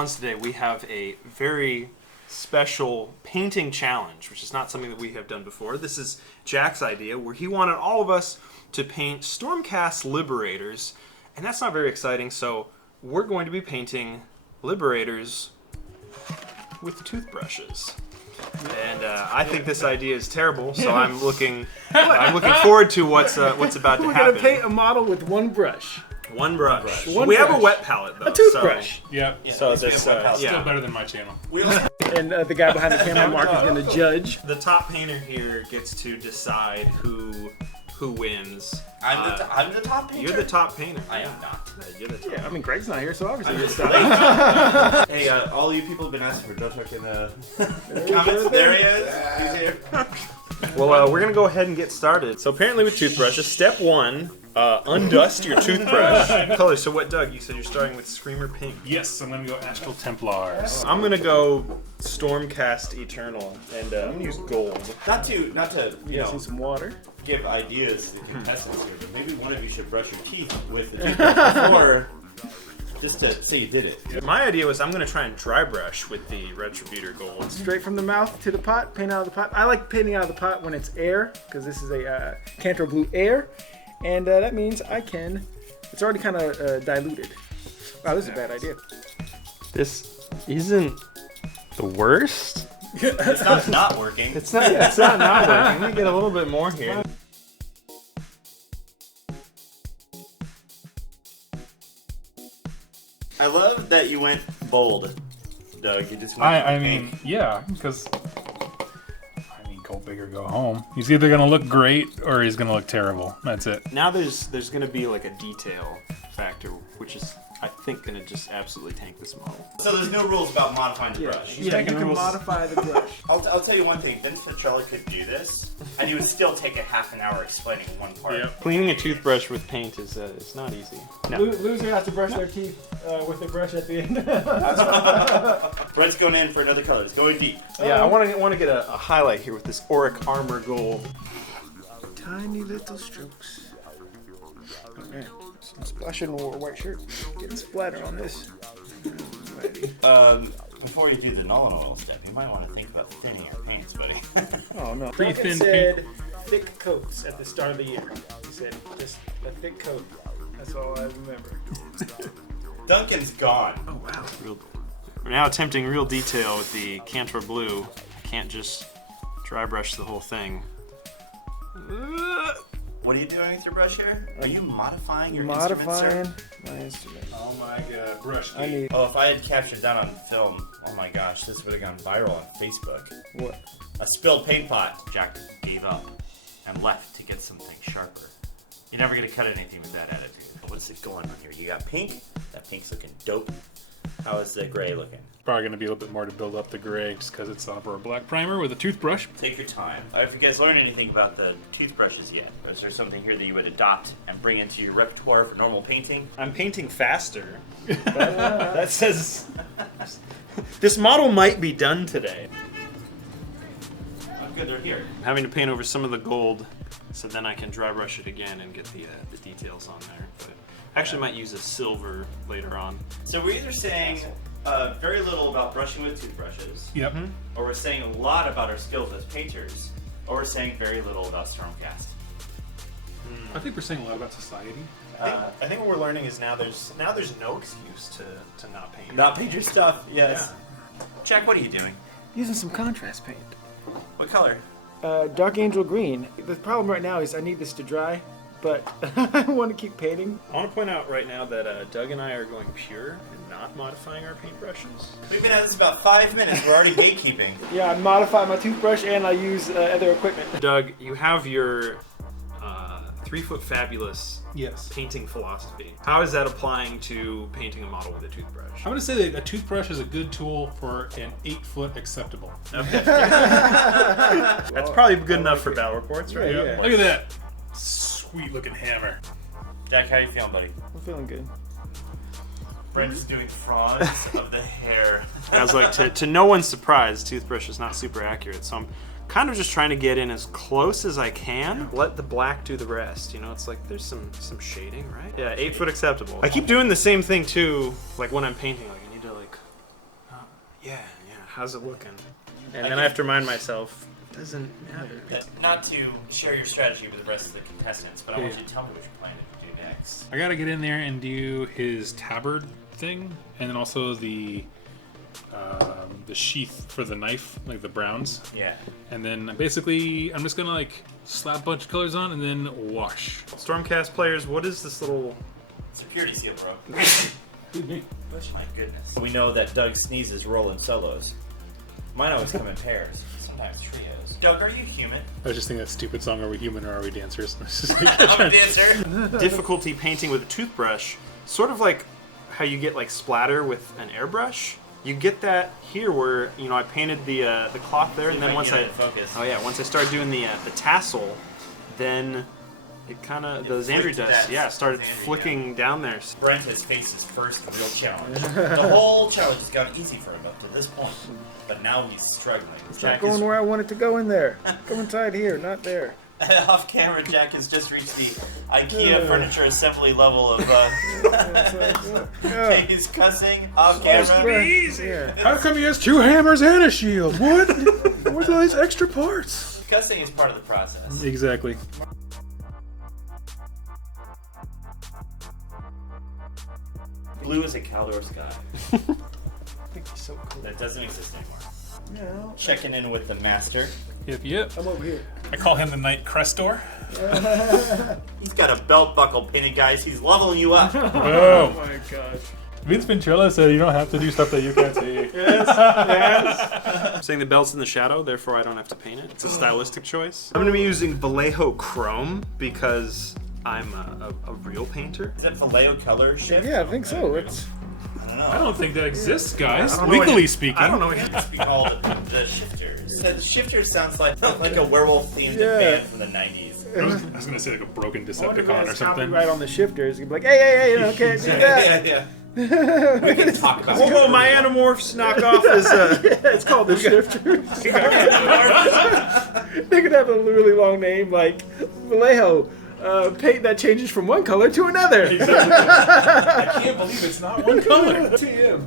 ones today, we have a very special painting challenge, which is not something that we have done before. This is Jack's idea, where he wanted all of us to paint Stormcast Liberators, and that's not very exciting, so we're going to be painting Liberators with toothbrushes. And I think this idea is terrible, so I'm looking forward to what's about to happen. We're gonna paint a model with one brush. One brush. One we brush. have a wet palette though. A toothbrush. Yeah. So this Still better than my channel. And the guy behind the camera, Mark, is gonna judge. The top painter here gets to decide who wins. I'm the top painter? You're the top painter. I am not. You're the top. Yeah, I mean, Greg's not here, so obviously you're stuck. Hey, all you people have been asking for Joe Truck in the comments. There he is. He's here. Well, we're gonna go ahead and get started. So apparently with toothbrushes, step one, undust your toothbrush. Color. So what, Doug? You said you're starting with Screamer Pink. Yes, I'm gonna go Astral Templars. I'm gonna go Stormcast Eternal, and I'm gonna use gold. Not to See some water. give ideas to the contestants here, but maybe one of you should brush your teeth with the toothbrush before, just to say you did it. My idea was I'm gonna try and dry brush with the Retributor gold. Straight from the mouth to the pot, paint out of the pot. I like painting out of the pot when it's air, because this is a Cantor Blue Air, and that means it's already kind of diluted. Wow, this is a bad idea. This isn't the worst. It's not working. It's not working. Let me get a little bit more here. I love that you went bold, Doug. You just went I mean, yeah, because go big or go home. He's either gonna look great or he's gonna look terrible. That's it. Now there's gonna be like a detail factor, which is I think gonna just absolutely tank this model. So there's no rules about modifying the brush. Yeah, you can modify the brush. I'll tell you one thing. Vince Petrella could do this, and he would still take a half an hour explaining one part. Yep. Cleaning a toothbrush with paint is it's not easy. No. Loser has to brush their teeth with a brush at the end. Brett's going in for another color. It's going deep. Yeah, I want to get a highlight here with this Auric Armor Gold. Tiny little strokes. Okay. Splashing a white shirt. Getting splatter on this. Before you do the null and oil step, you might want to think about thinning your paints, buddy. Oh no. Pretty Duncan thin said thick coats at the start of the year. He said just a thick coat. That's all I remember. Duncan's gone. Oh wow. We're now attempting real detail with the Cantor Blue. I can't just dry brush the whole thing. What are you doing with your brush here? Are you modifying your Modifying instrument, sir? my instrument. Oh my god, brush. I need Oh, if I had captured that on film, oh my gosh, this would have gone viral on Facebook. what? A spilled paint pot. Jack gave up and left to get something sharper. You're never gonna cut anything with that attitude. What's it going on here? You got pink. That pink's looking dope. How is the gray looking? Probably gonna be a little bit more to build up the gray just because it's over a black primer with a toothbrush. Take your time. If you guys learned anything about the toothbrushes yet, is there something here that you would adopt and bring into your repertoire for normal painting? I'm painting faster. That says this model might be done today. Oh, good, they're here. I'm having to paint over some of the gold, so then I can dry brush it again and get the details on there. But I actually might use a silver later on. So we're either saying very little about brushing with toothbrushes, Yep. or we're saying a lot about our skills as painters, or we're saying very little about Stormcast. I think we're saying a lot about society. I think what we're learning is now there's no excuse to not paint. Not paint your stuff, yes. Yeah. Jack, what are you doing? Using some contrast paint. What color? Dark Angel Green. The problem right now is I need this to dry, but I want to keep painting. I want to point out right now that Doug and I are going pure and not modifying our paintbrushes. We've been at this about 5 minutes. We're already gatekeeping. Yeah, I modify my toothbrush and I use other equipment. Doug, you have your 3 Foot Fabulous Yes. painting philosophy. How is that applying to painting a model with a toothbrush? I'm gonna say that a toothbrush is a good tool for an 8-foot acceptable. Okay. That's probably good enough for battle reports, right? Yeah. Look at that sweet looking hammer. Jack, how you feeling, buddy? I'm feeling good. Brent's doing fronds of the hair. I was like, to no one's surprise, toothbrush is not super accurate, so I'm kind of just trying to get in as close as I can. Let the black do the rest. You know, it's like there's some shading, right? Yeah, 8 foot acceptable. I keep doing the same thing too, like when I'm painting. Like I need to like Yeah. How's it looking? And then I have to remind myself, it doesn't matter. Not to share your strategy with the rest of the contestants, but I want you to tell me what you're planning to do next. I gotta get in there and do his tabard thing, and then also the sheath for the knife, like the browns. Yeah. And then basically, I'm just gonna like slap a bunch of colors on and then wash. Stormcast players, what is this little... Security seal, bro. My goodness. We know that Doug sneezes roll in solos. Mine always come in pairs, sometimes trios. Doug, are you human? I was just thinking that stupid song, Are We Human or Are We Dancers? It's just like- I'm a dancer. difficulty painting with a toothbrush, sort of like how you get like splatter with an airbrush. You get that here where, you know, I painted the cloth there, and then once I started doing the tassel, then it kind of, the Xandri dust, started flicking down there. Brent has faced his first real challenge. The whole challenge has gone easy for him up to this point, but now he's struggling. It's not going where I want it to go in there. Go inside here, not there. Off camera, Jack has just reached the IKEA furniture assembly level of. He's cussing off camera. Yeah. How come he has 2 hammers and a shield? What? Where's all these extra parts? Cussing is part of the process. Exactly. Blue is a Caldor sky. I think he's so cool. That doesn't exist anymore. No, Checking in with the master. Yep. I'm over here. I call him the Knight Crestor. He's got a belt buckle painted, guys. He's leveling you up. Oh. my gosh. Vince Ventrella said you don't have to do stuff that you can't see. I'm saying the belt's in the shadow, therefore I don't have to paint it. It's a stylistic choice. I'm going to be using Vallejo Chrome because I'm a real painter. Is that Vallejo color shift? Yeah, I think so. It's I don't think that exists, guys. I don't know what Legally it- speaking. I don't know what It's called the shifters. The shifters sounds like a werewolf themed Yeah. band from the 90s. I was going to say like a broken Decepticon or something. Right on the shifters. You'd be like, hey, you know, can't do that. yeah. We can talk about Whoa, my Animorphs knockoff is It's called the shifters. They could have a really long name like Vallejo. Paint that changes from one color to another. I can't believe it's not one color.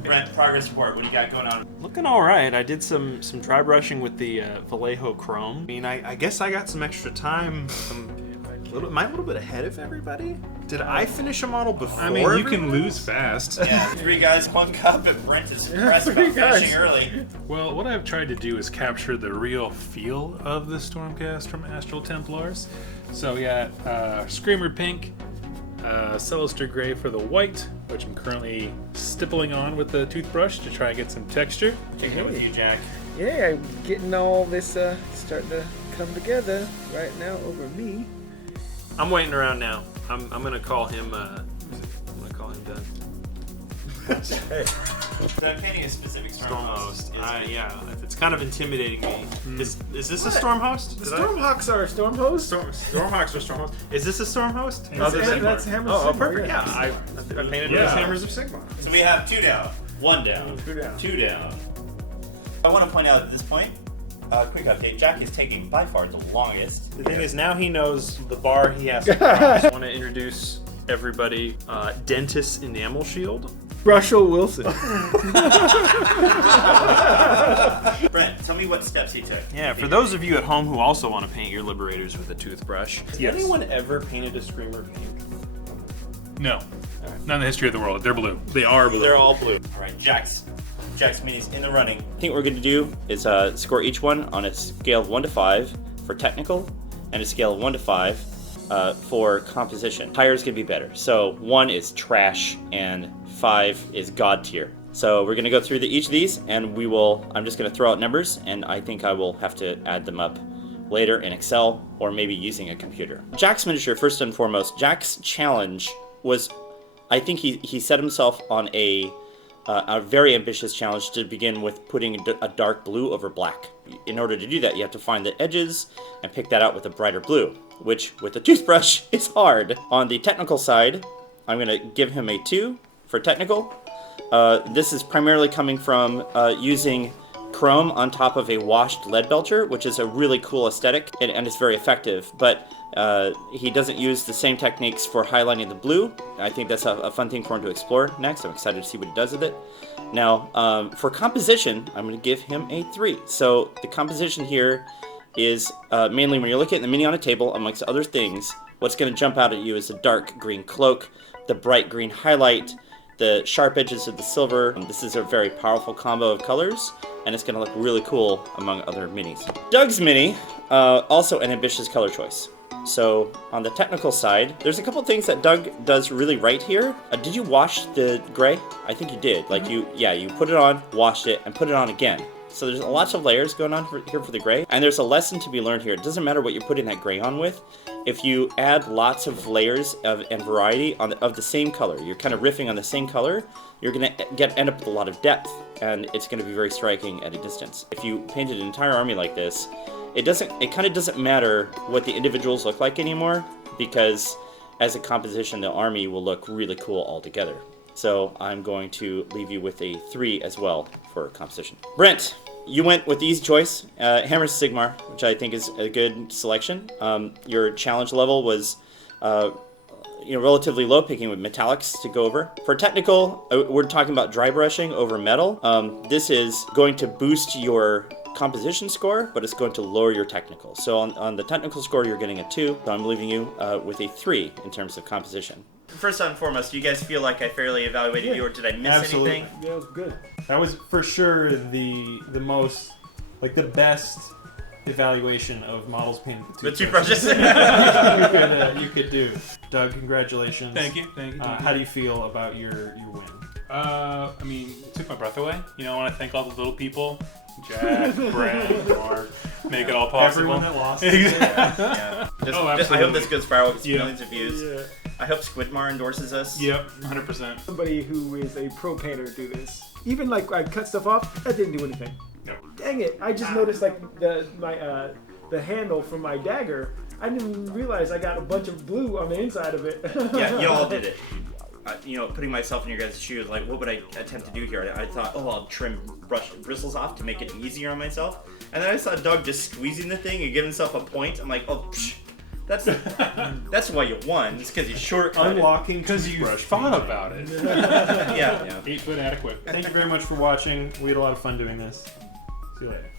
Brent, progress report. What do you got going on? looking all right. I did some dry brushing with the Vallejo Chrome. I mean, I guess I got some extra time. Am I a little bit ahead of everybody? Did I finish a model before? I mean, you everyone? can lose fast. Yeah, 3 guys, 1 cup, and Brent is pressed about 3 guys. finishing early. Well, what I've tried to do is capture the real feel of the Stormcast from Astral Templars. So we got Screamer Pink, Celestia Gray for the white, which I'm currently stippling on with the toothbrush to try and get some texture. Check in with you, Jack. Yeah, I'm getting all this starting to come together right now over me. I'm waiting around now. I'm gonna call him. I'm gonna call him done. So I'm painting a specific storm host. Yeah, it's kind of intimidating me. Is this a storm host? The Stormhawks are a storm host. Stormhawks are storm host. Is this a storm host? That's Hammer Oh, Sigma, perfect. Yeah, I painted it as Yeah. Hammers of Sigma. So we have 2 down, 1 down, 2 down. 2 down. I want to point out at this point, quick update, Jack is taking by far the longest. The thing is, now he knows the bar he has to cross. I want to introduce everybody, Dentist Enamel Shield. Russell Wilson. Brent, tell me what steps he took. Yeah, for those of you at home who also want to paint your Liberators with a toothbrush, has Yes. anyone ever painted a Screamer pink? No. Not in the history of the world. They're blue. They are blue. They're all blue. All right, Jack's Minis in the running. I think what we're going to do is score each one on a scale of 1 to 5 for technical and a scale of 1 to 5 for composition. Higher is going to be better. So 1 is trash and 5 is god tier. So we're going to go through each of these and I'm just going to throw out numbers and I think I will have to add them up later in Excel or maybe using a computer. Jack's miniature, first and foremost, Jack's challenge was, I think he set himself on a very ambitious challenge to begin with putting a dark blue over black. In order to do that, you have to find the edges and pick that out with a brighter blue, which with a toothbrush is hard. On the technical side, I'm going to give him a 2 for technical. This is primarily coming from using chrome on top of a washed lead belcher, which is a really cool aesthetic, and it's very effective. But he doesn't use the same techniques for highlighting the blue. I think that's a fun thing for him to explore next. I'm excited to see what he does with it. Now, for composition, I'm going to give him a 3. So the composition here is mainly when you're looking at the mini on a table, amongst other things, what's going to jump out at you is the dark green cloak, the bright green highlight, the sharp edges of the silver. This is a very powerful combo of colors, and it's going to look really cool among other minis. Doug's mini, also an ambitious color choice. So on the technical side, there's a couple things that Doug does really right here. Did you wash the gray? I think you did. Like you put it on, washed it, and put it on again. So there's lots of layers going on here for the gray. And there's a lesson to be learned here. It doesn't matter what you're putting that gray on with. If you add lots of layers and variety of the same color, you're kind of riffing on the same color, you're going to end up with a lot of depth. And it's going to be very striking at a distance. If you painted an entire army like this, it kind of doesn't matter what the individuals look like anymore, because as a composition, the army will look really cool all together. So I'm going to leave you with a 3 as well for composition. Brent, you went with the easy choice, Hammer's Sigmar, which I think is a good selection. Your challenge level was relatively low, picking with metallics to go over. For technical, we're talking about dry brushing over metal. This is going to boost your composition score, but it's going to lower your technical. So on the technical score, you're getting a 2. So I'm leaving you with a 3 in terms of composition. First and foremost, do you guys feel like I fairly evaluated you, or did I miss anything? Yeah, it was good. That was for sure the most, like, the best evaluation of models painted with The toothbrushes. you could do. Doug, congratulations. Thank you. How do you feel about your win? It took my breath away. I want to thank all the little people. Jack, Brad, Mark, make it all possible. Everyone that lost. Yeah. I hope this goes viral. It's millions of views. Yeah. I hope Squidmar endorses us. Yep, 100%. Somebody who is a pro painter do this. Even like I cut stuff off, that didn't do anything. Yep. Dang it! I just noticed like the handle from my dagger. I didn't realize I got a bunch of blue on the inside of it. Yeah, you all did it. Putting myself in your guys' shoes, like, what would I attempt to do here? I thought, I'll trim bristles off to make it easier on myself. And then I saw Doug just squeezing the thing and giving himself a point. I'm like, that's why you won. It's because you shortcut Unlocking Because you thought about it. Yeah. 8 foot adequate. Thank you very much for watching. We had a lot of fun doing this. See you later.